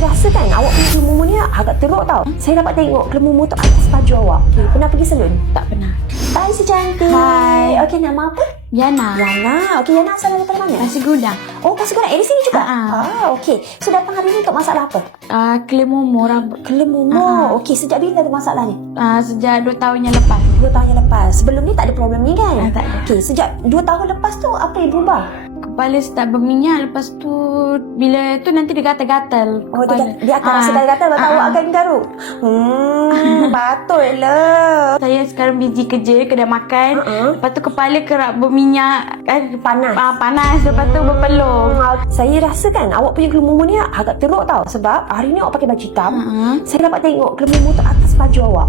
rasa kan awak punya kelumumu ni agak teruk tau. Saya dapat tengok kelumumu tu atas baju awak. Okay, pernah pergi salon? Tak pernah. Hai si cantik. Hai. Okey, nama apa? Yana. Yana. Okey, Yana asal daripada mana? Nasi gudang. Oh, Pasir Gudang. Di sini juga? Okey. So, datang hari ni untuk masalah apa? Kelumumu rambut. Kelumumu. Okey, sejak bila ada masalah ni? Sejak 2 tahun yang lepas. 2 tahun yang lepas. Sebelum ni tak ada problem ni kan? Tak ada. Okey, sejak 2 tahun lepas tu apa yang berubah? Kepala start berminyak. Lepas tu bila tu nanti dia gatal-gatal. Oh, dia akan rasa gatal-gatal lepas awak akan garuk. Patut lah. Saya sekarang busy kerja, kedai makan. Lepas tu kepala kerap berminyak kan, Panas. Panas. Lepas tu berpeluh. Saya rasa kan awak punya kelumumu ni agak teruk tau. Sebab hari ni awak pakai baju hitam. Saya dapat tengok kelumumu tu atas baju awak.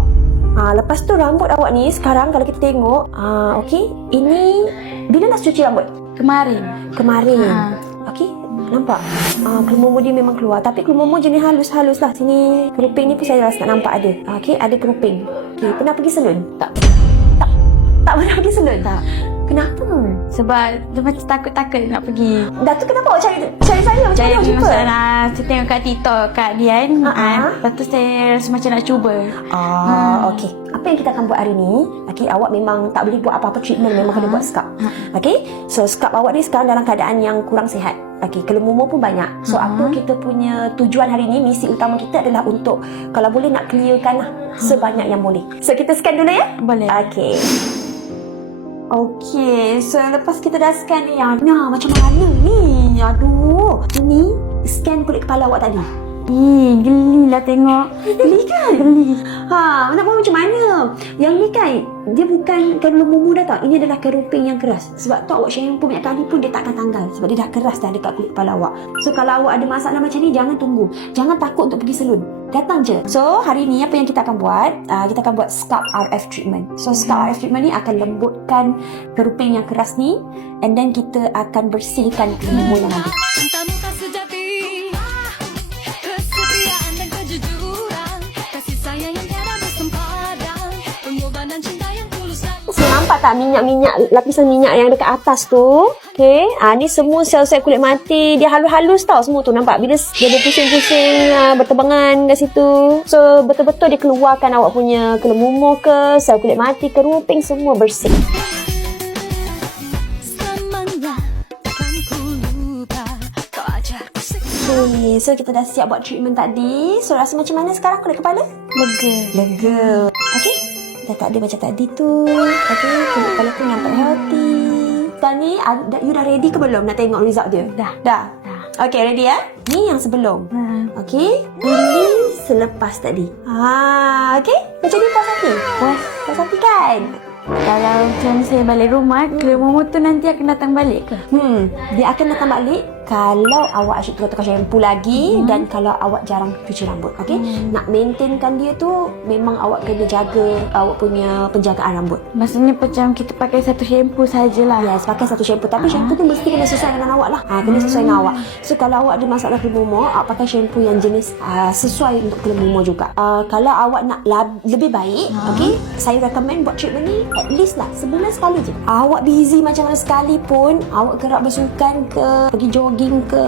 Lepas tu rambut awak ni sekarang kalau kita tengok, okey, ini bila last cuci rambut? Kemarin. Okey, nampak? Kelumumu dia memang keluar. Tapi kelumumu jenis halus-halus lah. Sini keruping ni pun saya rasa tak nampak ada. Okey, ada keruping. Okey, pernah pergi salon? Tak pernah. Tak pernah pergi salon? Tak. Kenapa? Sebab dia macam takut-takut nak pergi. Dah tu kenapa awak cari saya? Macam mana awak jumpa? Saya tengok kat TikTok Kak Dian. Lepas tu saya rasa macam nak cuba. Okey. Apa yang kita akan buat hari ni? Okey, awak memang tak boleh buat apa-apa treatment, memang kena buat scalp. Okey. So scalp awak ni sekarang dalam keadaan yang kurang sihat. Okey, kelumumu pun banyak. So apa kita punya tujuan hari ni, misi utama kita adalah untuk kalau boleh nak clearkan lah sebanyak yang boleh. So kita scan dulu ya? Boleh. Okey. Okey, so lepas kita dah scan ni, macam mana ni? Aduh, ini scan kulit kepala awak tadi. Geli lah tengok. Geli kan? Geli. Nak buat macam mana? Yang ni kan, dia bukan kelumumu dah tau. Ini adalah keruping yang keras. Sebab tu awak shampoo banyak kali pun dia tak akan tanggal. Sebab dia dah keras dah dekat kulit kepala awak. So kalau awak ada masalah macam ni, jangan tunggu. Jangan takut untuk pergi salon. Datang je. So hari ni apa yang kita akan buat? Kita akan buat scalp RF treatment. So scalp RF treatment ni akan lembutkan keruping yang keras ni. And then kita akan bersihkan kelumumu yang ada. So, nampak tak minyak-minyak, lapisan minyak yang dekat atas tu? Okay. Ni semua sel-sel kulit mati. Dia halus-halus tau semua tu. Nampak? Bila dia berpusing-pusing, berterbangan kat situ. So, betul-betul dia keluarkan awak punya kelumumu ke, sel kulit mati, keruping, semua bersih. Okay, so kita dah siap buat treatment tadi. So, rasa macam mana sekarang kulit kepala? Lega. Okay. Dah tak ada macam tadi tu. Okay, kulit kepala tu nampak healthy. Sekarang ni, you dah ready ke belum nak tengok result dia? Dah. Okay, ready ya? Ni yang sebelum. Okay, ini selepas tadi. Okay, macam ni puas hati? Puas hati kan? Kalau macam saya balik rumah, kelumumu tu nanti akan datang balik ke? Dia akan datang balik kalau awak asyik tukar-tukar shampoo lagi dan kalau awak jarang cuci rambut. Okay? Nak maintainkan dia tu, memang awak kena jaga awak punya penjagaan rambut. Maksudnya macam kita pakai satu shampoo sajalah. Yes, pakai satu shampoo. Tapi shampoo tu mesti kena sesuai dengan awak lah. Kena sesuai dengan awak. So, kalau awak ada masalah kelumumu, awak pakai shampoo yang jenis sesuai untuk kelumumu juga. Kalau awak nak lebih baik, okay, saya recommend buat treatment ni at least lah sebulan sekali je. Awak busy macam mana sekalipun, awak kerap bersukan ke, pergi jogging ke,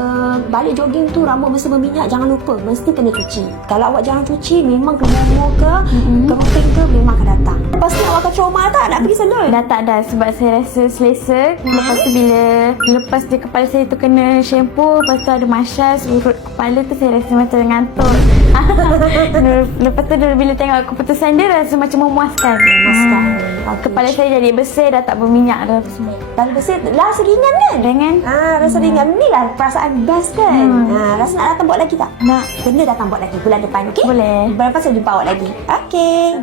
balik jogging tu rambut mesti berminyak, jangan lupa mesti kena cuci. Kalau awak jarang cuci, memang kelumumu ke, keruping ke, memang akan datang. Lepas ni awak akan trauma tak nak pergi salon? Dah tak dah, sebab saya rasa selesa. Lepas tu bila lepas dia kepala saya tu kena shampoo, lepas tu ada massage urut kepala tu, saya rasa macam ngantuk. Lepas tu bila tengok keputusan dia, rasa macam memuaskan. Kepala saya jadi bersih, dah tak berminyak dah semua. Dah bersih, rasa ringan kan? Ringan. Rasa ringan. Inilah perasaan best kan? Rasa nak datang buat lagi tak? Nak. Kena datang buat lagi bulan depan, okey? Boleh. Bulan depan saya jumpa awak lagi. Okey.